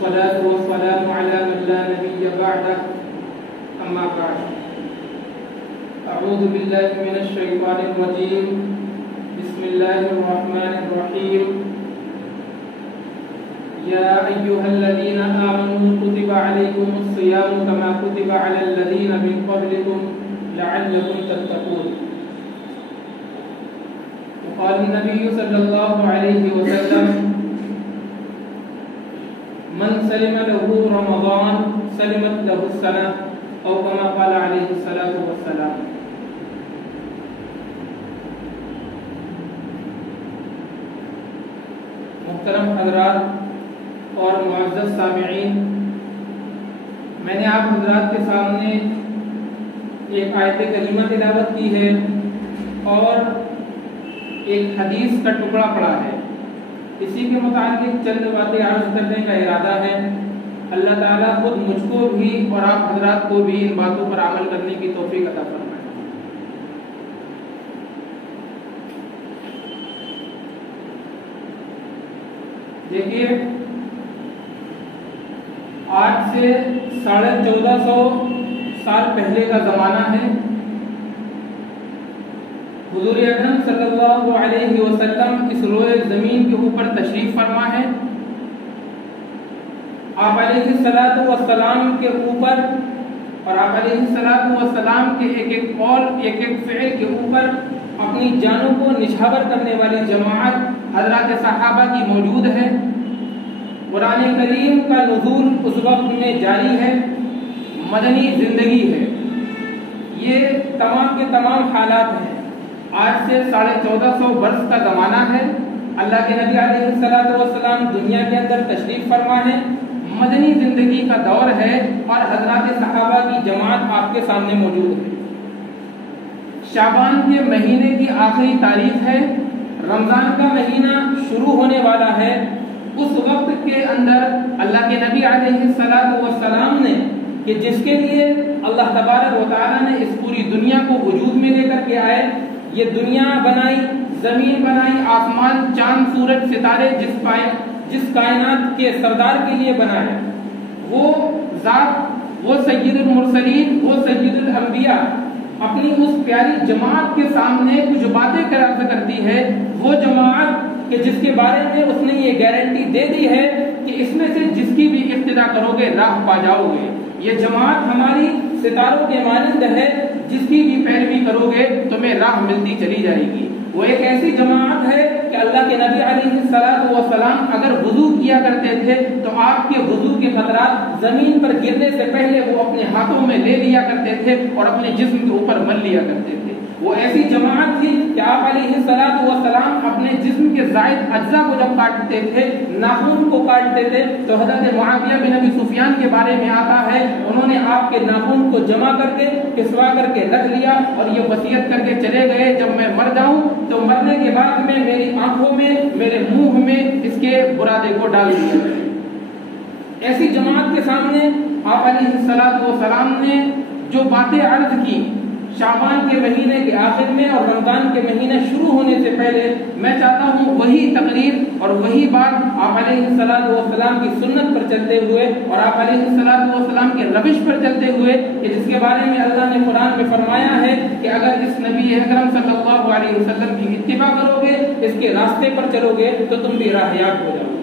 والصلاة والسلام على من لا نبي بعده أما بعد أعوذ بالله من الشيطان الرجيم بسم الله الرحمن الرحيم يا أيها الذين آمنوا كتب عليكم الصيام كما كتب على الذين من قبلكم لعلكم تتقون. وقال النبي صلى الله عليه وسلم من سلم له رمضان سلمت له السنة أو كما قال عليه الصلاة والسلام. محترم حضرات اور معزز سامعین، میں نے آپ حضرات کے سامنے ایک آیت کریمہ تلاوت کی ہے اور ایک حدیث کا ٹکڑا پڑا ہے. اسی کے متعلق چند باتیں عرض کرنے کا ارادہ ہے. اللہ تعالیٰ خود مجھ کو بھی اور آپ حضرات کو بھی ان باتوں پر عمل کرنے کی توفیق عطا فرمائے. دیکھیے، آج سے 1450 سال پہلے کا زمانہ ہے. حضور اکرم صلی اللہ علیہ وسلم اس روئے زمین کے اوپر تشریف فرما ہے. آپ علیہ الصلوۃ والسلام کے اوپر اور آپ علیہ الصلوۃ والسلام کے ایک ایک قول ایک ایک فعل کے اوپر اپنی جانوں کو نچھاور کرنے والی جماعت حضرات صحابہ کی موجود ہے. قرآن کریم کا نزول اس وقت میں جاری ہے، مدنی زندگی ہے. یہ تمام کے تمام حالات ہیں. آج سے 1450 برس کا زمانہ ہے. اللہ کے نبی علیہ الصلوۃ والسلام دنیا کے اندر تشریف فرما ہے. مدنی زندگی کا دور ہے اور حضرات صحابہ کی جماعت آپ کے سامنے موجود ہے. شعبان کے مہینے کی آخری تاریخ ہے. رمضان کا مہینہ شروع ہونے والا ہے. اس وقت کے اندر اللہ کے نبی علیہ الصلوۃ والسلام نے کہ جس کے لیے اللہ تبارک و تعالی نے اس پوری دنیا کو وجود میں لے کر کے آئے، یہ دنیا بنائی، زمین بنائی، آسمان، چاند، سورج، ستارے، جس کائنات کے سردار کے لیے بنایا، وہ ذات، وہ سید المرسلین، وہ سید الانبیاء اپنی اس پیاری جماعت کے سامنے کچھ باتیں کرتی ہے. وہ جماعت کہ جس کے بارے میں اس نے یہ گارنٹی دے دی ہے کہ اس میں سے جس کی بھی اقتدا کرو گے راہ پا جاؤ گے. یہ جماعت ہماری ستاروں کے مانند ہے، جس کی بھی پیروی کرو گے تمہیں راہ ملتی چلی جائے گی. وہ ایک ایسی جماعت ہے کہ اللہ کے نبی علیہ الصلوۃ والسلام اگر وضو کیا کرتے تھے تو آپ کے وضو کے قطرات زمین پر گرنے سے پہلے وہ اپنے ہاتھوں میں لے لیا کرتے تھے اور اپنے جسم کے اوپر مل لیا کرتے تھے. وہ ایسی جماعت تھی کہ آپ علیہ الصلوۃ والسلام اپنے جسم کے زائد اجزاء کو جب کاٹتے تھے، ناخن کو کاٹتے تھے، تو حضرت معاویہ بن ابی سفیان کے بارے میں آتا ہے انہوں نے آپ کے ناخن کو جمع کر کے کسوا کر کے رکھ لیا اور یہ وصیت کر کے چلے گئے جب میں مر جاؤں تو مرنے کے بعد میں میری آنکھوں میں، میرے منہ میں اس کے برادے کو ڈال دیا. ایسی جماعت کے سامنے آپ علیہ الصلوۃ والسلام نے جو باتیں عرض کی شعبان کے مہینے کے آخر میں اور رمضان کے مہینے شروع ہونے سے پہلے، میں چاہتا ہوں وہی تقریر اور وہی بات آپ علیہ الصلوۃ والسلام کی سنت پر چلتے ہوئے اور آپ علیہ الصلوۃ والسلام کے روش پر چلتے ہوئے کہ جس کے بارے میں اللہ نے قرآن میں فرمایا ہے کہ اگر اس نبی اکرم صلی اللہ علیہ وسلم کی اتباع کرو گے، اس کے راستے پر چلو گے تو تم بھی راہیاب ہو جاؤ گے.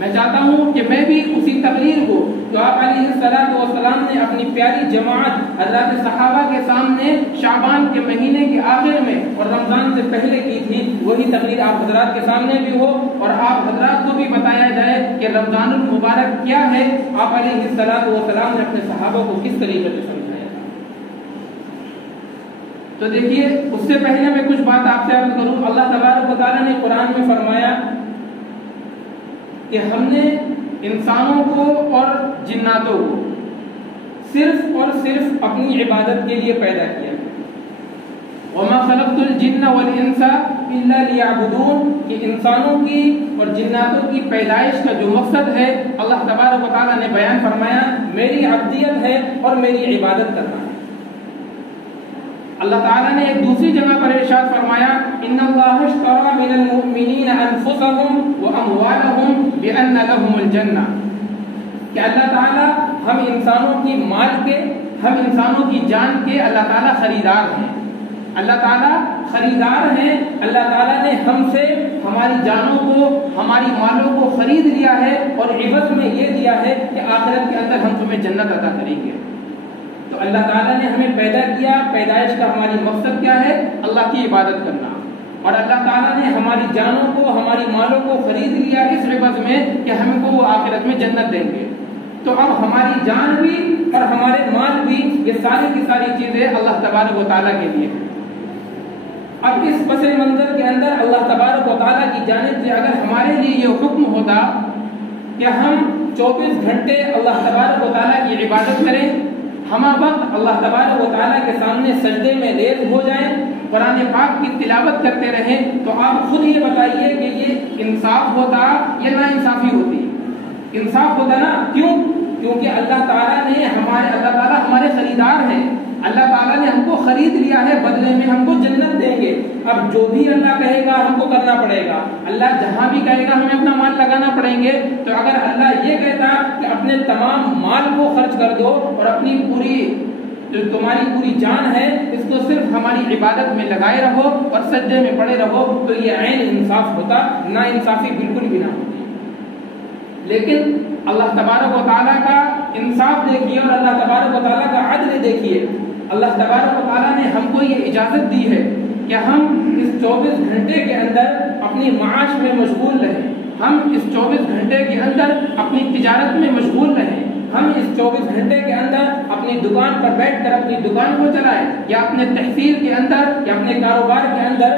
میں چاہتا ہوں کہ میں بھی اسی تقریر کو جو آپ علیہ الصلوۃ والسلام نے اپنی پیاری جماعت حضرات صحابہ کے سامنے شعبان کے مہینے کے آخر میں اور رمضان سے پہلے کی تھی، وہی تقریر آپ حضرات کے سامنے بھی ہو اور آپ حضرات کو بھی بتایا جائے کہ رمضان المبارک کیا ہے، آپ علیہ الصلوۃ والسلام نے اپنے صحابہ کو کس طریقے سے سمجھایا. تو دیکھیے، اس سے پہلے میں کچھ بات آپ سے عرض کروں. اللہ تبارک و تعالیٰ نے قرآن میں فرمایا کہ ہم نے انسانوں کو اور جناتوں کو صرف اور صرف اپنی عبادت کے لیے پیدا کیا. وَمَا خَلَقْتُ الْجِنَّ وَالْإِنسَ إِلَّا لِيَعْبُدُونَ کہ انسانوں کی اور جناتوں کی پیدائش کا جو مقصد ہے اللہ تبارک و تعالیٰ نے بیان فرمایا میری عبدیت ہے اور میری عبادت کرنا ہے. اللہ تعالیٰ نے ایک دوسری جگہ پر ارشاد فرمایا ان اللہ اشتری من المؤمنین انفسهم واموالهم بان لهم الجنہ، کہ اللہ تعالیٰ ہم انسانوں کی مال کے، ہم انسانوں کی جان کے اللہ تعالیٰ خریدار ہیں، اللہ تعالیٰ خریدار ہیں۔ اللہ تعالیٰ نے ہم سے ہماری جانوں کو، ہماری مالوں کو خرید لیا ہے اور عوض میں یہ دیا ہے کہ آخرت کے اندر ہم تمہیں جنت عطا کریں گے۔ تو اللہ تعالیٰ نے ہمیں پیدا کیا، پیدائش کا ہماری مقصد کیا ہے؟ اللہ کی عبادت کرنا، اور اللہ تعالیٰ نے ہماری جانوں کو، ہماری مالوں کو خرید لیا اس عوض میں کہ ہم کو وہ آخرت میں جنت دیں گے۔ تو اب ہماری جان بھی اور ہمارے مال بھی، یہ ساری کی ساری چیزیں اللہ تبارک و تعالیٰ کے لیے ہیں۔ اب اس پس منظر کے اندر اللہ تبارک و تعالیٰ کی جانب سے اگر ہمارے لیے یہ حکم ہوتا کہ ہم 24 گھنٹے اللہ تبارک و تعالیٰ کی عبادت کریں، ہمہ وقت اللہ تبارک و تعالیٰ کے سامنے سجدے میں لیٹ ہو جائیں، قرآن پاک کی تلاوت کرتے رہیں، تو آپ خود یہ بتائیے کہ یہ انصاف ہوتا یا نا انصافی ہوتی؟ انصاف ہوتا نا؟ کیوں؟ کیونکہ اللہ تعالیٰ ہمارے خریدار ہیں، اللہ تعالیٰ نے ہم کو خرید لیا ہے، بدلے میں ہم کو جنت دیں گے۔ اب جو بھی اللہ کہے گا ہم کو کرنا پڑے گا، اللہ جہاں بھی کہے گا ہمیں اپنا مال لگانا پڑیں گے۔ تو اگر اللہ یہ کہتا کہ اپنے تمام مال کو خرچ کر دو اور اپنی تمہاری پوری جان ہے اس کو صرف ہماری عبادت میں لگائے رہو اور سجدے میں پڑے رہو، تو یہ عین انصاف ہوتا، نا انصافی بالکل بھی نہ ہوتی۔ لیکن اللہ تبارک و تعالیٰ کا انصاف دیکھیے اور اللہ تبارک و تعالیٰ کا عدل دیکھیے۔ اللہ تبارک و تعالیٰ نے ہم کو یہ اجازت دی ہے کہ ہم اس 24 گھنٹے کے اندر اپنی معاش میں مشغول رہیں، ہم اس 24 گھنٹے کے اندر اپنی تجارت میں مشغول رہیں، ہم اس 24 گھنٹے کے اندر اپنی دکان پر بیٹھ کر اپنی دکان کو چلائیں، یا اپنے تحصیل کے اندر یا اپنے کاروبار کے اندر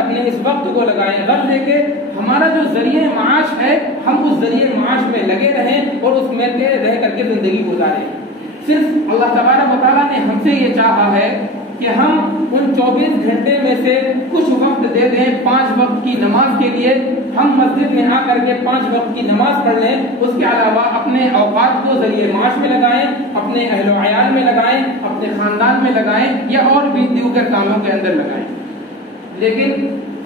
اپنے اس وقت کو لگائیں، غرض ہے کہ ہمارا جو ذریعہ معاش ہے ہم اس ذریعہ معاش میں لگے رہیں اور اس میں رہ کر کے زندگی گزاریں۔ صرف اللہ تبارک و تعالیٰ نے ہم سے یہ چاہا ہے کہ ہم ان 24 گھنٹے میں سے کچھ وقت دے دیں 5 وقت کی نماز کے لیے، ہم مسجد میں آ کر کے 5 وقت کی نماز پڑھ لیں، اس کے علاوہ اپنے اوقات کو ذریعہ معاش میں لگائیں، اپنے اہل و عیال میں لگائیں، اپنے خاندان میں لگائیں، یا اور بھی دیگر کاموں کے اندر لگائیں۔ لیکن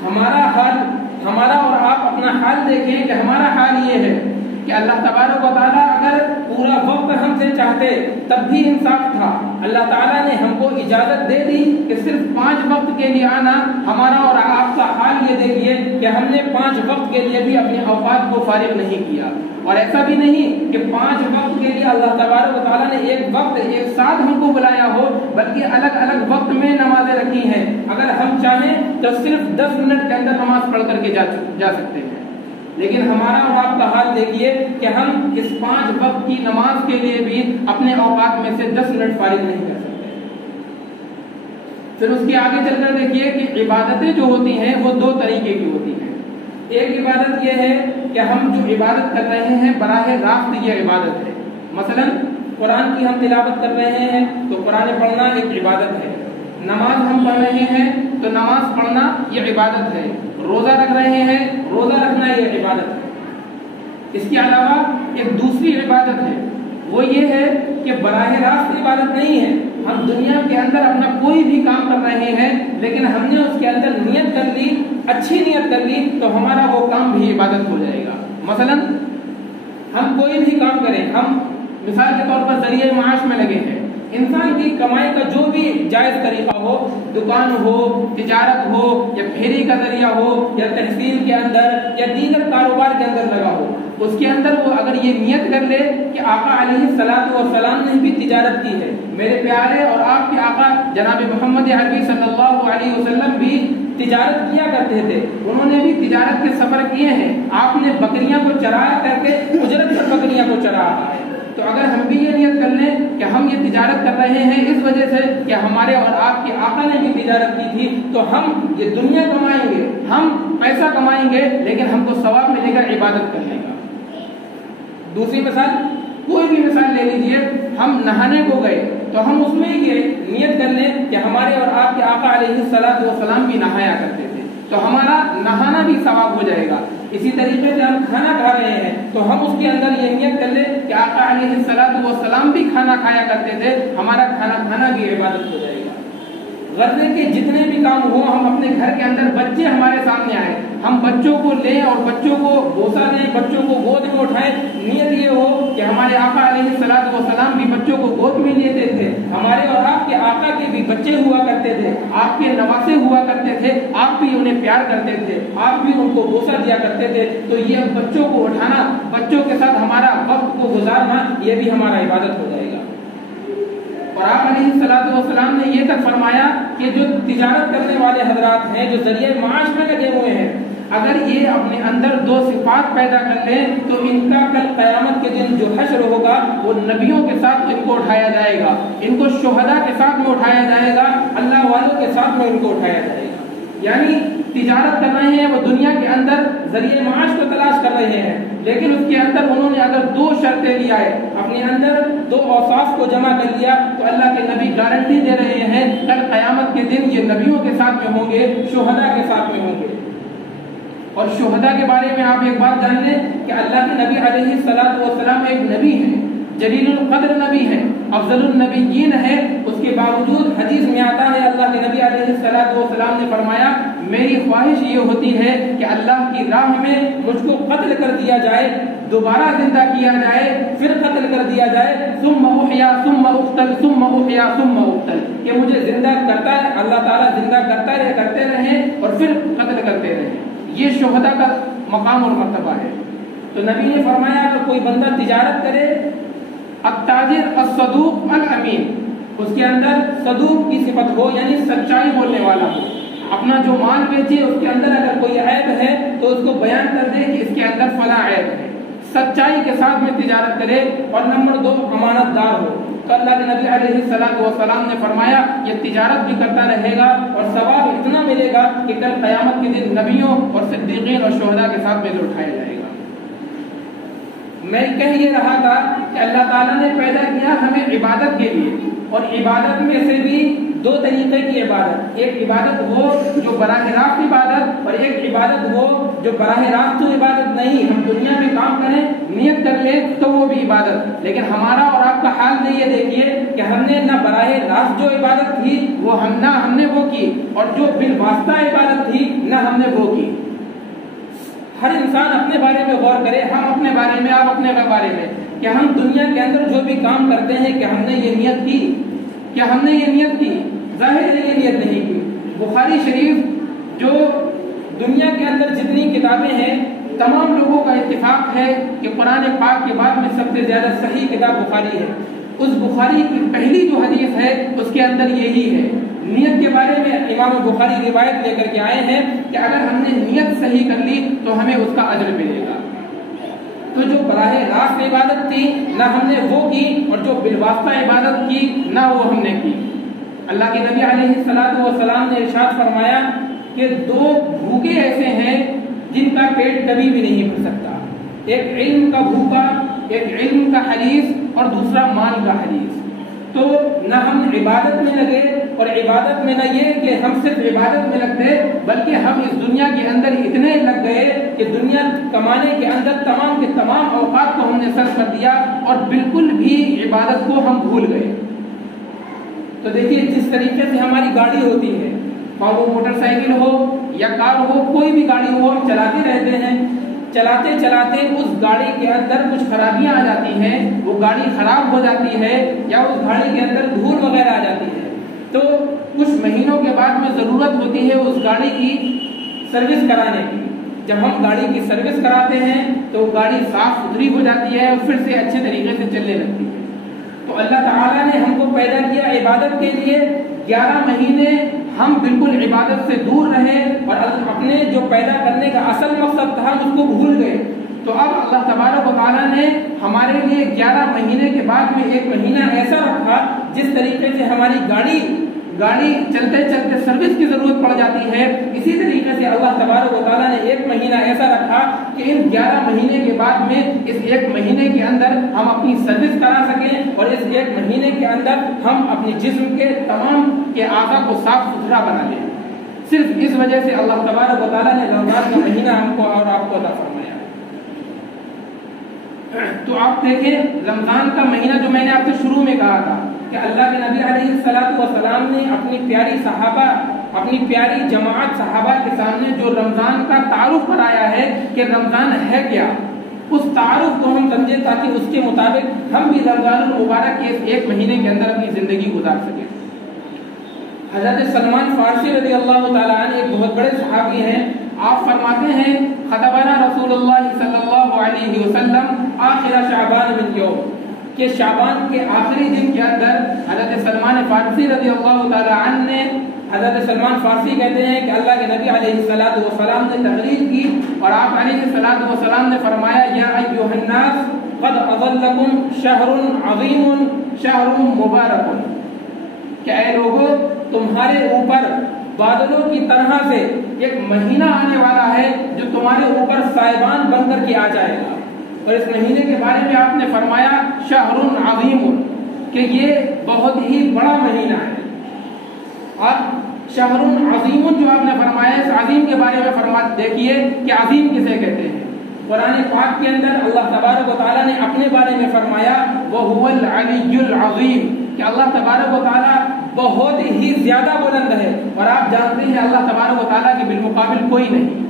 ہمارا اور آپ اپنا حال دیکھیں کہ ہمارا حال یہ ہے کہ اللہ تبارک و تعالیٰ اگر پورا وقت ہم سے چاہتے تب بھی انصاف تھا۔ اللہ تعالیٰ نے ہم کو اجازت دے دی کہ صرف 5 وقت کے لیے آنا۔ ہمارا اور آپ کا حال یہ دیکھیے کہ ہم نے 5 وقت کے لیے بھی اپنے اوقات کو فارغ نہیں کیا، اور ایسا بھی نہیں کہ 5 وقت کے لیے اللہ تبارک و تعالیٰ نے ایک وقت ایک ساتھ ہم کو بلایا ہو، بلکہ الگ الگ وقت میں نمازیں رکھی ہیں۔ اگر ہم چاہیں تو صرف 10 منٹ کے اندر نماز پڑھ کر کے جا سکتے ہیں، لیکن ہمارا اور آپ کا حال دیکھیے کہ ہم اس 5 وقت کی نماز کے لیے بھی اپنے اوقات میں سے 10 منٹ فارغ نہیں کر سکتے۔ پھر اس کے آگے چل کر دیکھیے کہ عبادتیں جو ہوتی ہیں وہ 2 طریقے کی ہوتی ہیں۔ ایک عبادت یہ ہے کہ ہم جو عبادت کر رہے ہیں براہ راست یہ عبادت ہے، مثلا قرآن کی ہم تلاوت کر رہے ہیں تو قرآن پڑھنا ایک عبادت ہے، نماز ہم پڑھ رہے ہیں تو نماز پڑھنا یہ عبادت ہے، روزہ رکھ رہے ہیں روزہ رکھنا یہ عبادت ہے۔ اس کے علاوہ ایک دوسری عبادت ہے، وہ یہ ہے کہ براہ راست عبادت نہیں ہے، ہم دنیا کے اندر اپنا کوئی بھی کام کر رہے ہیں لیکن ہم نے اس کے اندر نیت کر لی، اچھی نیت کر لی، تو ہمارا وہ کام بھی عبادت ہو جائے گا۔ مثلا ہم کوئی بھی کام کریں، ہم مثال کے طور پر ذریعہ معاش میں لگے ہیں، انسان کی کمائی کا جو بھی جائز طریقہ ہو، دکان ہو، تجارت ہو، یا پھیری کا ذریعہ ہو، یا تحصیل کے اندر یا دیگر کاروبار کے اندر لگا ہو، اس کے اندر وہ اگر یہ نیت کر لے کہ آقا علیہ الصلوۃ والسلام نے بھی تجارت کی ہے، میرے پیارے اور آپ کے آقا جناب محمد عربی صلی اللہ علیہ وسلم بھی تجارت کیا کرتے تھے، انہوں نے بھی تجارت کے سفر کیے ہیں، آپ نے بکریاں کو چرایا کر کے اجرت پر بکریاں کو چرایا ہے۔ تو اگر ہم بھی یہ نیت کر لیں کہ ہم یہ تجارت کر رہے ہیں اس وجہ سے کہ ہمارے اور آپ کے آقا نے بھی تجارت کی تھی، تو ہم یہ دنیا کمائیں گے، ہم پیسہ کمائیں گے، لیکن ہم کو ثواب ملے گا عبادت کرنے کا۔ دوسری مثال، کوئی بھی مثال لے لیجئے، ہم نہانے کو گئے تو ہم اس میں یہ نیت کر لیں کہ ہمارے اور آپ کے آقا علیہ الصلوۃ والسلام بھی نہایا کرتے تھے، تو ہمارا نہانا بھی ثواب ہو جائے گا۔ اسی طریقے سے ہم کھانا کھا رہے ہیں تو ہم اس کے اندر یہ نیت کر لیں کہ آقا علیہ الصلوۃ والسلام بھی کھانا کھایا کرتے تھے، ہمارا کھانا کھانا بھی عبادت ہو جائے گا۔ غزے کے جتنے بھی کام ہو، ہم اپنے گھر کے اندر بچے ہمارے سامنے آئے، ہم بچوں کو لیں اور بچوں کو بوسہ دیں، بچوں کو گود میں اٹھائیں۔ نیت یہ ہو کہ ہمارے آقا علیہ الصلوۃ والسلام بھی بچوں کو گود میں لیتے تھے، ہمارے اور آپ کے آقا کے بھی بچے ہوا کرتے تھے، آپ کے نواسے ہوا کرتے تھے، آپ بھی انہیں پیار کرتے تھے، آپ بھی ان کو بوسہ دیا کرتے تھے۔ تو یہ بچوں کو اٹھانا، بچوں کے ساتھ ہمارا وقت کو گزارنا، یہ بھی ہمارا عبادت ہو جائے گا۔ اور آپ علیہ الصلوۃ والسلام نے یہ تک فرمایا کہ جو تجارت کرنے والے حضرات ہیں، جو ذریعہ معاش میں لگے ہوئے ہیں، اگر یہ اپنے اندر دو صفات پیدا کر لیں تو ان کا کل قیامت کے دن جو حشر ہوگا وہ نبیوں کے ساتھ ان کو اٹھایا جائے گا، ان کو شہداء کے ساتھ میں اٹھایا جائے گا، اللہ والوں کے ساتھ میں ان کو اٹھایا جائے گا۔ یعنی تجارت کر رہے ہیں، وہ دنیا کے اندر ذریعہ معاش کو تلاش کر رہے ہیں، لیکن اس کے اندر انہوں نے اگر دو شرطیں لے آئے، اپنے اندر دو اوصاف کو جمع کر لیا، تو اللہ کے نبی گارنٹی دے رہے ہیں کل قیامت کے دن یہ نبیوں کے ساتھ میں ہوں گے، شہداء کے ساتھ میں ہوں گے۔ اور شہداء کے بارے میں آپ ایک بات جان لیں کہ اللہ کے نبی علیہ الصلوۃ والسلام ایک نبی ہیں، جلیل القدر نبی ہیں، افضل النبیین ہے، اس کے باوجود حدیث میں آتا ہے اللہ کے نبی علیہ الصلوۃ والسلام نے فرمایا میری خواہش یہ ہوتی ہے کہ اللہ کی راہ میں مجھ کو قتل کر دیا جائے، دوبارہ زندہ کیا جائے، پھر قتل کر دیا جائے، ثم احیا ثم اقتل ثم احیا ثم اقتل، کہ مجھے زندہ کرتا ہے اللہ تعالیٰ، زندہ کرتے رہیں اور پھر قتل کرتے رہیں۔ یہ شہداء کا مقام اور مرتبہ ہے۔ تو نبی نے فرمایا کہ کوئی بندہ تجارت کرے، التاجر الصدوق الامین، اس کے اندر صدوق کی صفت ہو، یعنی سچائی بولنے والا ہو، اپنا جو مال بیچے اس کے اندر اگر کوئی عیب ہے تو اس کو بیان کر دے کہ اس کے اندر فلاں عیب ہے، سچائی کے ساتھ میں تجارت کرے۔ اور نمبر 2 امانت دار ہو۔ تو اللہ کے نبی علیہ الصلوۃ والسلام نے فرمایا یہ تجارت بھی کرتا رہے گا اور ثواب اتنا ملے گا کہ کل قیامت کے دن نبیوں اور صدیقین اور شہداء کے ساتھ میں اٹھایا جائے گا۔ میں کہہ یہ رہا تھا کہ اللہ تعالیٰ نے پیدا کیا ہمیں عبادت کے لیے، اور عبادت میں سے بھی 2 طریقے کی عبادت، ایک عبادت ہو جو براہ راست عبادت، اور ایک عبادت ہو جو براہ راست تو عبادت نہیں، ہم دنیا میں کام کریں نیت کر لیں تو وہ بھی عبادت۔ لیکن ہمارا اور آپ کا حال نہیں، یہ دیکھیے کہ ہم نے نہ براہ راست جو عبادت تھی وہ ہم نے وہ کی، اور جو بالواسطہ عبادت تھی نہ ہم نے وہ کی۔ ہر انسان اپنے بارے میں غور کرے، ہم اپنے بارے میں، آپ اپنے بارے میں، کہ ہم دنیا کے اندر جو بھی کام کرتے ہیں کہ ہم نے یہ نیت کی، کیا ہم نے یہ نیت کی؟ ظاہر ہے یہ نیت نہیں کی۔ بخاری شریف جو دنیا کے اندر جتنی کتابیں ہیں تمام لوگوں کا اتفاق ہے کہ قرآن پاک کے بعد میں سب سے زیادہ صحیح کتاب بخاری ہے۔ اس بخاری کی پہلی جو حدیث ہے اس کے اندر یہی ہے۔ نیت کے بارے میں امام بخاری روایت لے کر کے آئے ہیں کہ اگر ہم نے نیت صحیح کر لی تو ہمیں اس کا اجر ملے گا۔ تو جو براہ راست عبادت تھی نہ ہم نے وہ کی، اور جو بالواسطہ عبادت کی نہ وہ ہم نے کی۔ اللہ کے نبی علیہ الصلوۃ والسلام نے ارشاد فرمایا کہ 2 بھوکے ایسے ہیں جن کا پیٹ کبھی بھی نہیں بھر سکتا، ایک علم کا بھوکا، ایک علم کا حریص، اور دوسرا مال کا حریص۔ تو نہ ہم عبادت میں لگے، اور عبادت میں نہ یہ کہ ہم صرف عبادت میں لگتے، بلکہ ہم اس دنیا کے اندر اتنے لگ گئے کہ دنیا کمانے کے اندر تمام کے تمام اوقات کو ہم نے صرف کر دیا اور بالکل بھی عبادت کو ہم بھول گئے۔ تو دیکھیے جس طریقے سے ہماری گاڑی ہوتی ہے، اور وہ موٹر سائیکل ہو یا کار ہو، کوئی بھی گاڑی ہو، ہم چلاتے رہتے ہیں، چلاتے چلاتے اس گاڑی کے اندر کچھ خرابیاں آ جاتی ہیں، وہ گاڑی خراب ہو جاتی ہے، یا اس گاڑی کے اندر دھول وغیرہ آ جاتی ہے، تو کچھ مہینوں کے بعد میں ضرورت ہوتی ہے اس گاڑی کی سروس کرانے کی۔ جب ہم گاڑی کی سروس کراتے ہیں تو گاڑی صاف ستھری ہو جاتی ہے اور پھر سے اچھے طریقے سے چلنے لگتی ہے۔ تو اللہ تعالیٰ نے ہم کو پیدا کیا عبادت کے لیے، 11 مہینے ہم بالکل عبادت سے دور رہے اور اپنے جو پیدا کرنے کا اصل مقصد تھا اس کو بھول گئے۔ تو اب اللہ تبارک و تعالیٰ نے ہمارے لیے 11 مہینے کے بعد میں 1 مہینہ ایسا رکھا، جس طریقے سے ہماری گاڑی چلتے چلتے سروس کی ضرورت پڑ جاتی ہے، اسی طریقے سے اللہ تبارک و تعالیٰ نے 1 مہینہ ایسا رکھا کہ ان 11 مہینے کے بعد میں اس 1 مہینے کے اندر ہم اپنی سروس کرا سکیں، اور اس 1 مہینے کے اندر ہم اپنے جسم کے تمام کے اعضاء کو صاف ستھرا بنا لیں۔ صرف اس وجہ سے اللہ تبارک و تعالیٰ نے رمضان کا مہینہ ہم کو اور آپ کو عطا فرمایا۔ تو آپ دیکھیں رمضان کا مہینہ جو میں نے آپ سے شروع میں کہا تھا کہ اللہ کے نبی علیہ الصلوۃ والسلام نے اپنی پیاری صحابہ، اپنی پیاری جماعت صحابہ کے سامنے جو رمضان کا تعارف کرایا ہے کہ رمضان ہے کیا، اس تعارف کو ہم سمجھیں تاکہ اس کے مطابق ہم بھی رمضان المبارک کے ایک مہینے کے اندر اپنی زندگی گزار سکیں۔ حضرت سلمان فارسی رضی اللہ تعالیٰ عنہ ایک بہت بڑے صحابی ہیں، آپ فرماتے ہیں خطبنا رسول اللہ صلی اللہ علیہ وسلم آخر شعبان من یوم، کہ شعبان کے آخری دن کے اندر حضرت سلمان فارسی رضی اللہ تعالیٰ عنہ نے، حضرت سلمان فارسی کہتے ہیں کہ اللہ کے نبی علیہ الصلوۃ والسلام نے تقریر کی اور آپ علیہ الصلوۃ والسلام نے فرمایا یا ایھا الناس قد اظلکم شہر عظیم شہر مبارک، کہ اے لوگوں تمہارے اوپر بادلوں کی طرح سے ایک مہینہ آنے والا ہے جو تمہارے اوپر سائبان بن کر کے آ جائے گا، اور اس مہینے کے بارے میں آپ نے فرمایا شہر عظیم، کہ یہ بہت ہی بڑا مہینہ ہے۔ اور شہر عظیم جو آپ نے فرمایا، اس عظیم کے بارے میں فرمایا، دیکھیے کہ عظیم کسے کہتے ہیں۔ قرآن پاک کے اندر اللہ تبارک و تعالیٰ نے اپنے بارے میں فرمایا وَهُوَ الْعَلِيُّ الْعَظِيمُ، کہ اللہ تبارک و تعالیٰ بہت ہی زیادہ بلند ہے، اور آپ جانتے ہیں اللہ تبارک و تعالیٰ کے بالمقابل کوئی نہیں۔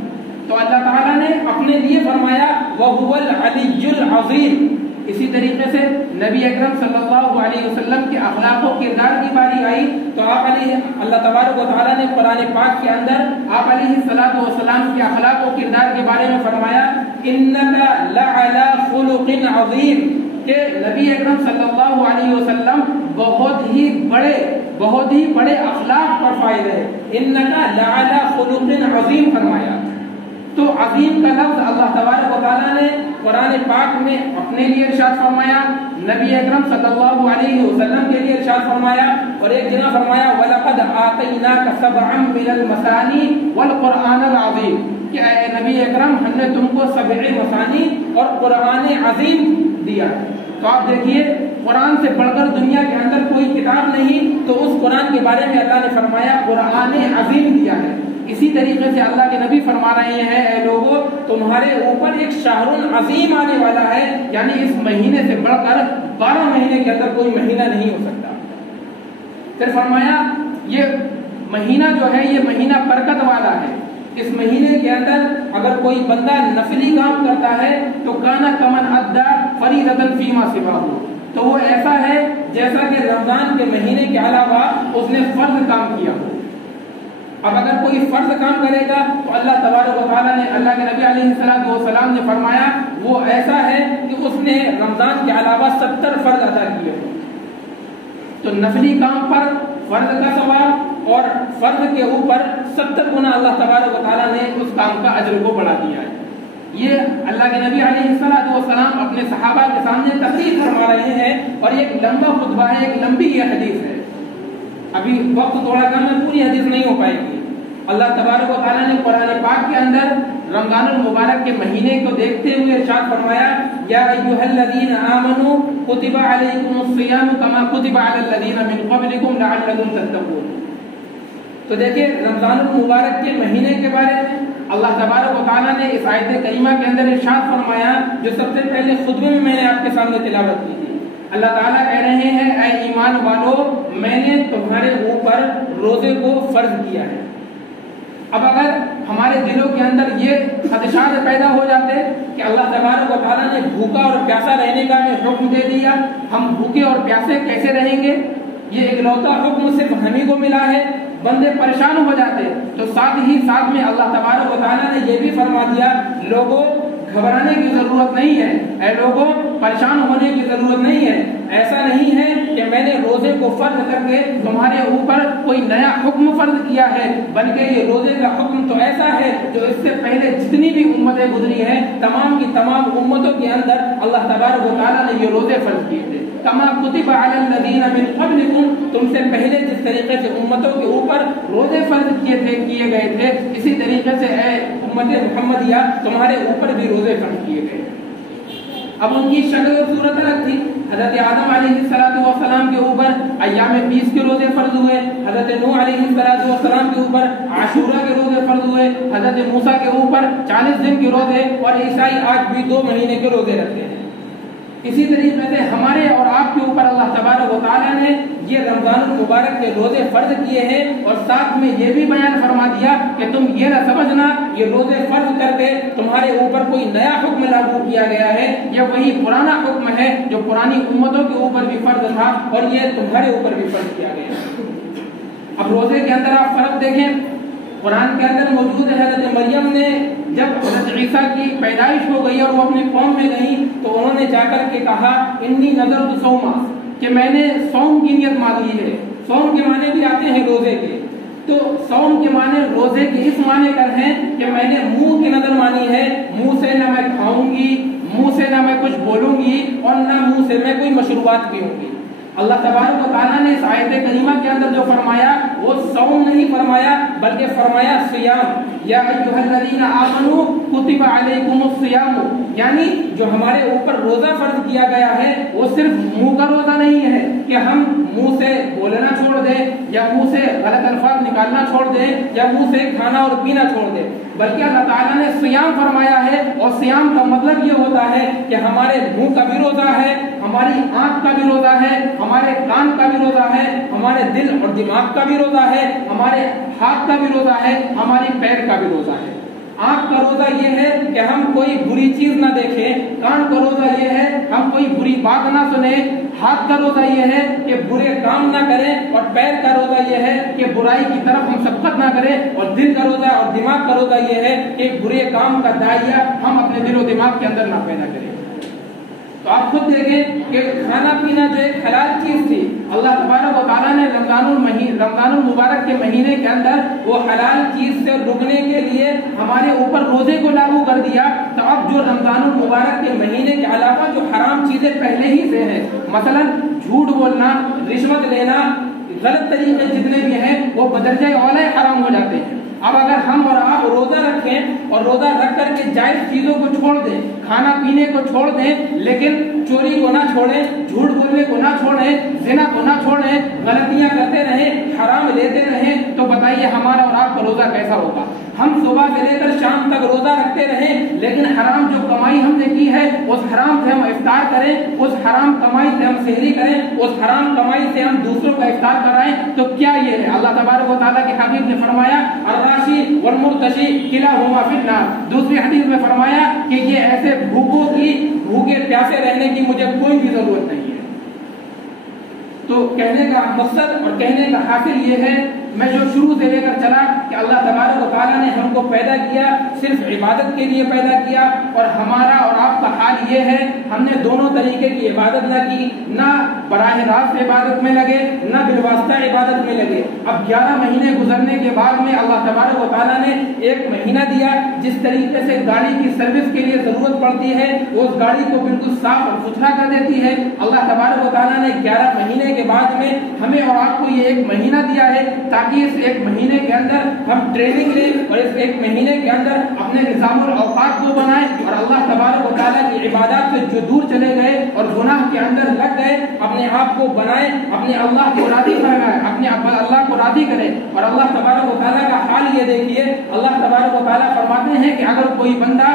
تو اللہ تعالیٰ نے اپنے لیے فرمایا وَهُوَ الْعَلِيُّ الْعَظِيمُ۔ اسی طریقے سے نبی اکرم صلی اللہ علیہ وسلم کے اخلاق و کردار کی باری آئی تو آپ علیہ اللہ تبارک و تعالیٰ نے قرآن پاک کے اندر آپ علیہ الصلوۃ والسلام کے اخلاق و کردار کے بارے میں فرمایا اِنَّكَ لَعَلَىٰ خُلُقٍ عَظِيمٍ، کہ نبی اکرم صلی اللہ علیہ وسلم بہت ہی بڑے اخلاق پر فائز ہے۔ اِنَّكَ لَعَلَىٰ خُلُقٍ عَظِيمٍ فرمایا، تو عظیم کا لفظ اللہ تبارک و تعالیٰ نے قرآن پاک میں اپنے لیے ارشاد فرمایا، نبی اکرم صلی اللہ علیہ وسلم کے لیے ارشاد فرمایا، اور ایک جگہ فرمایا وَلَقَدْ آتَيْنَاكَ سَبْعًا مِّنَ الْمَثَانِي وَالْقُرْآنَ الْعَظِيمِ، کہ اے نبی اکرم ہم نے تم کو 7 مثانی اور قرآن عظیم دیا۔ تو آپ دیکھیے قرآن سے بڑھ کر دنیا کے اندر کوئی کتاب نہیں، تو اس قرآن کے بارے میں اللہ نے فرمایا قرآن عظیم دیا ہے۔ اسی طریقے سے اللہ کے نبی فرما رہے ہیں اے لوگوں تمہارے اوپر ایک شہر عظیم آنے والا ہے، یعنی اس مہینے سے بڑھ کر 12 مہینے کے اندر کوئی مہینہ نہیں ہو سکتا۔ پھر فرمایا یہ مہینہ جو ہے یہ مہینہ برکت والا ہے، اس مہینے کے اندر اگر کوئی بندہ نفلی کام کرتا ہے تو کانا کمن ادا فریضۃ فیما سواہ، تو وہ ایسا ہے جیسا کہ رمضان کے مہینے کے علاوہ اس نے فرض کام کیا ہو۔ اب اگر کوئی فرض کام کرے گا تو اللہ تبارک و تعالیٰ نے اللہ کے نبی علیہ الصلوۃ والسلام نے فرمایا وہ ایسا ہے کہ اس نے رمضان کے علاوہ 70 فرض ادا کیے ہو۔ تو نفلی کام پر فرض کا ثواب اور فرض کے اوپر 70 گنا اللہ تبارک و تعالیٰ نے اس کام کا اجر کو بڑھا دیا ہے۔ یہ اللہ کے نبی علیہ الصلوۃ والسلام اپنے صحابہ کے سامنے تقریر فرما رہے ہیں، اور یہ ایک لمبا خطبہ ہے، ایک لمبی یہ حدیث ہے۔ ابھی وقت تھوڑا کم ہے، پوری حدیث نہیں ہو پائے گی۔ اللہ تبارک و تعالیٰ نے قرآن پاک کے اندر رمضان المبارک کے مہینے کو دیکھتے ہوئے ارشاد فرمایا یا ایھا الذین آمنوا کتب علیکم الصیام کما کتب علی الذین من قبلکم لعلکم تتقون۔ تو دیکھیں رمضان المبارک کے مہینے کے بارے میں اللہ تبارک و تعالیٰ نے اس آیت کریمہ کے اندر ارشاد فرمایا جو سب سے پہلے خطبے میں نے آپ کے سامنے تلاوت کی تھی۔ اللہ تعالیٰ کہہ رہے ہیں اے ایمان والو میں نے تمہارے اوپر روزے کو فرض کیا ہے۔ اب اگر ہمارے دلوں کے اندر یہ خدشات پیدا ہو جاتے کہ اللہ تبارک و تعالیٰ نے بھوکا اور پیاسا رہنے کا ہمیں حکم دے دیا، ہم بھوکے اور پیاسے کیسے رہیں گے، یہ اکلوتا حکم صرف ہمیں کو ملا ہے، بندے پریشان ہو جاتے۔ تو ساتھ ہی ساتھ میں اللہ تبارک و تعالیٰ نے یہ بھی فرما دیا لوگوں گھبرانے کی ضرورت نہیں ہے، اے لوگوں پریشان ہونے کی ضرورت نہیں ہے۔ ایسا نہیں ہے کہ میں نے روزے کو فرض کر کے تمہارے اوپر کوئی نیا حکم فرض کیا ہے، بلکہ یہ روزے کا حکم تو ایسا ہے جو اس سے پہلے جتنی بھی امتیں گزری ہیں تمام کی تمام امتوں کے اندر اللہ تبارک و تعالیٰ نے یہ روزے فرض کیے تھے۔ کما کتب علی الذین من قبلکم، تم سے پہلے جس طریقے سے امتوں کے اوپر روزے فرض کیے گئے تھے اسی طریقے سے اے امت محمدیہ تمہارے اوپر بھی روزے فرض کیے گئے۔ اب ان کی شکل و صورت الگ تھی۔ حضرت آدم علیہ السلام کے اوپر ایام 20 کے روزے فرض ہوئے، حضرت نوح علیہ السلام کے اوپر عاشورہ کے روزے فرض ہوئے، حضرت موسیٰ کے اوپر 40 دن کے روزے، اور عیسائی آج بھی 2 مہینے کے روزے رکھتے ہیں۔ اسی طریقے سے ہمارے اور آپ کے اوپر اللہ تبارک و تعالیٰ نے یہ رمضان المبارک کے روزے فرض کیے ہیں، اور ساتھ میں یہ بھی بیان فرما دیا کہ تم یہ نہ سمجھنا یہ روزے فرض کر کے تمہارے اوپر کوئی نیا حکم لاگو کیا گیا ہے، یہ وہی پرانا حکم ہے جو پرانی امتوں کے اوپر بھی فرض تھا اور یہ تمہارے اوپر بھی فرض کیا گیا ہے۔ اب روزے کے اندر آپ فرق دیکھیں، قرآن کے اندر موجود ہے حضرت مریم نے جب حضرت عیسیٰ کی پیدائش ہو گئی اور وہ اپنے قوم میں گئیں تو انہوں نے جا کر کے کہا انی نذرت صوما، کہ میں نے صوم کی نیت مانی ہے۔ صوم کے معنی بھی آتے ہیں روزے کے، تو صوم کے معنی روزے کے اس معنی کر ہیں کہ میں نے منہ کی نظر مانی ہے، منہ سے نہ میں کھاؤں گی، منہ سے نہ میں کچھ بولوں گی، اور نہ منہ سے میں کوئی مشروبات پیوں گی۔ اللہ تبارک و تعالیٰ نے اس آیت کریمہ کے اندر جو فرمایا وہ صوم نہیں فرمایا بلکہ فرمایا سیام، یا ایھا الذین آمنوا کتب علیکم الصیام، یعنی جو ہمارے اوپر روزہ فرض کیا گیا ہے وہ صرف منہ کا روزہ نہیں ہے کہ ہم منہ سے بولنا چھوڑ دیں یا منہ سے غلط الفاظ نکالنا چھوڑ دیں یا منہ سے کھانا اور پینا چھوڑ دیں، بلکہ اللہ تعالیٰ نے سیام فرمایا ہے، اور سیام کا مطلب یہ ہوتا ہے کہ ہمارے منہ کا بھی روزہ ہے، ہماری آنکھ کا بھی روزہ ہے، ہمارے کان کا بھی روزہ ہے، ہمارے دل اور دماغ کا بھی روزہ ہے، ہمارے ہاتھ کا بھی روزہ ہے، ہماری پیر کا بھی روزہ ہے۔ آنکھ کا روزہ یہ ہے کہ ہم کوئی بری چیز نہ دیکھیں، کان کا روزہ یہ ہے ہم کوئی بری بات نہ سنیں، ہاتھ کا روزہ یہ ہے کہ برے کام نہ کریں، اور پیر کا روزہ یہ ہے کہ برائی کی طرف ہم سبقت نہ کریں، اور دل کا روزہ اور دماغ کا روزہ یہ ہے کہ برے کام کا داعیہ ہم اپنے دل و دماغ کے اندر نہ پیدا کریں۔ تو آپ خود دیکھیں کہ کھانا پینا جو ایک حلال چیز تھی، اللہ تبارک و تعالیٰ نے رمضان المبارک کے مہینے کے اندر وہ حلال چیز سے رکنے کے لیے ہمارے اوپر روزے کو لاگو کر دیا۔ تو اب جو رمضان المبارک کے مہینے کے علاوہ جو حرام چیزیں پہلے ہی سے ہیں، مثلا جھوٹ بولنا، رشوت لینا، غلط طریقے جتنے بھی ہیں وہ بدرجہ اولا حرام ہو جاتے ہیں۔ اب اگر ہم اور آپ روزہ رکھیں اور روزہ رکھ کر کے جائز چیزوں کو چھوڑ دیں، کھانا پینے کو چھوڑ دیں، لیکن چوری کو نہ چھوڑیں، جھوٹ بولنے کو نہ چھوڑیں، زنا کو نہ چھوڑیں، غلطیاں کرتے رہیں، حرام لیتے رہیں، تو بتائیے ہمارا اور آپ کا روزہ کیسا ہوگا؟ ہم صبح سے لے کر شام تک روزہ رکھتے رہیں لیکن حرام جو کمائی ہم نے کی ہے اس حرام سے ہم افطار کریں، اس حرام کمائی سے ہم سحری کریں، اس حرام کمائی سے ہم دوسروں کا افطار کرائیں، تو کیا یہ ہے؟ اللہ تبارک و تعالیٰ کے حبیب نے فرمایا الراشی والمرتشی کلاہما فی النار۔ دوسری حدیث میں فرمایا کہ یہ ایسے بھوکے پیاسے رہنے کی مجھے کوئی بھی ضرورت نہیں ہے۔ تو کہنے کا مقصد اور کہنے کا حاصل یہ ہے، میں جو شروع سے لے کر چلا کہ اللہ تبارک و تعالیٰ نے ہم کو پیدا کیا صرف عبادت کے لیے پیدا کیا، اور ہمارا اور آپ کا حال یہ ہے ہم نے دونوں طریقے کی عبادت نہ کی، نہ براہ راست عبادت میں لگے نہ بالواسطہ عبادت میں لگے۔ اب 11 مہینے گزرنے کے بعد میں اللہ تبارک و تعالیٰ نے ایک مہینہ دیا، جس طریقے سے گاڑی کی سروس کے لیے ضرورت پڑتی ہے وہ اس گاڑی کو بالکل صاف اور ستھرا کر دیتی ہے۔ اللہ تبارک و تعالیٰ نے 11 مہینے کے بعد میں ہمیں اور آپ کو یہ ایک مہینہ دیا ہے تاکہ اس ایک مہینے کے اندر ہم ٹریننگ لیں اور اس ایک مہینے کے اندر اپنے نظام الاوقات کو بنائیں، اور اللہ تبارک و تعالیٰ کی عبادات سے جو دور چلے گئے اور گناہ کے اندر لگ گئے اپنے آپ کو بنائیں، اپنے اللہ کو راضی فرمائیں، اپنے اللہ کو راضی کریں۔ اور اللہ تبارک و تعالیٰ کا حال یہ دیکھیے، اللہ تبارک و تعالیٰ فرماتے ہیں کہ اگر کوئی بندہ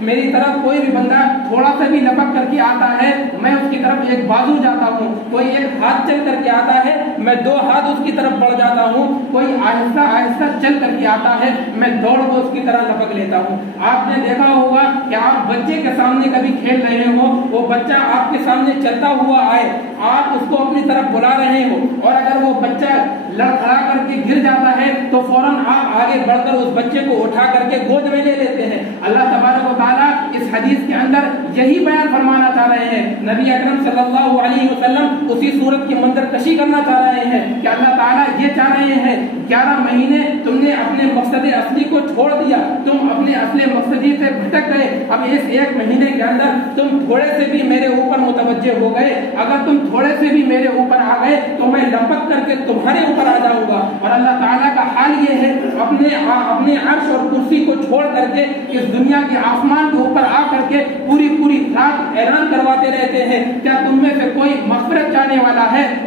میری طرف کوئی بھی بندہ تھوڑا سا بھی لپک کر کے آتا ہے میں اس کی طرف ایک بازو جاتا ہوں، کوئی ایک ہاتھ چل کر کے آتا ہے میں 2 ہاتھ اس کی طرف بڑھ جاتا ہوں، کوئی آہستہ آہستہ چل کر کے آتا ہے میں دوڑ کو اس کی طرح لپک لیتا ہوں۔ آپ نے دیکھا ہوگا کہ آپ بچے کے سامنے کبھی کھیل رہے ہو، وہ بچہ آپ کے سامنے چلتا ہوا آئے، آپ اس کو اپنی طرف بلا رہے ہو، اور اگر وہ بچہ لڑکھڑا کر کے گر جاتا ہے تو فوراً آپ آگے بڑھ کر اس بچے کو اٹھا کر کے گود میں لے لیتے ہیں۔ اللہ تبارک و تعالیٰ اس حدیث کے اندر یہی بیان فرمانا چاہ رہے ہیں، نبی اکرم صلی اللہ علیہ وسلم اسی صورت کی منظر کشی کرنا چاہ رہے ہیں کہ اللہ تعالیٰ یہ چاہ رہے ہیں 11 مہینے تم نے اپنے مقصد اصلی کو چھوڑ دیا، تم اپنے اصل مقصدی سے بھٹک گئے، اب اس ایک مہینے کے اندر تم تھوڑے سے بھی میرے اوپر متوجہ ہو گئے، اگر تم تھوڑے سے بھی میرے اوپر آ گئے تو میں لپک کر کے تمہارے اوپر آ جاؤں گا۔ اور اللہ تعالیٰ کا حال یہ ہے اپنے عرش اور کرسی کو چھوڑ کر کے اس دنیا کے آسمان کے اوپر آ کر کے پوری رات اعلان کرواتے رہتے ہیں کیا تم میں سے کوئی مغفرت چاہنے والا ہے،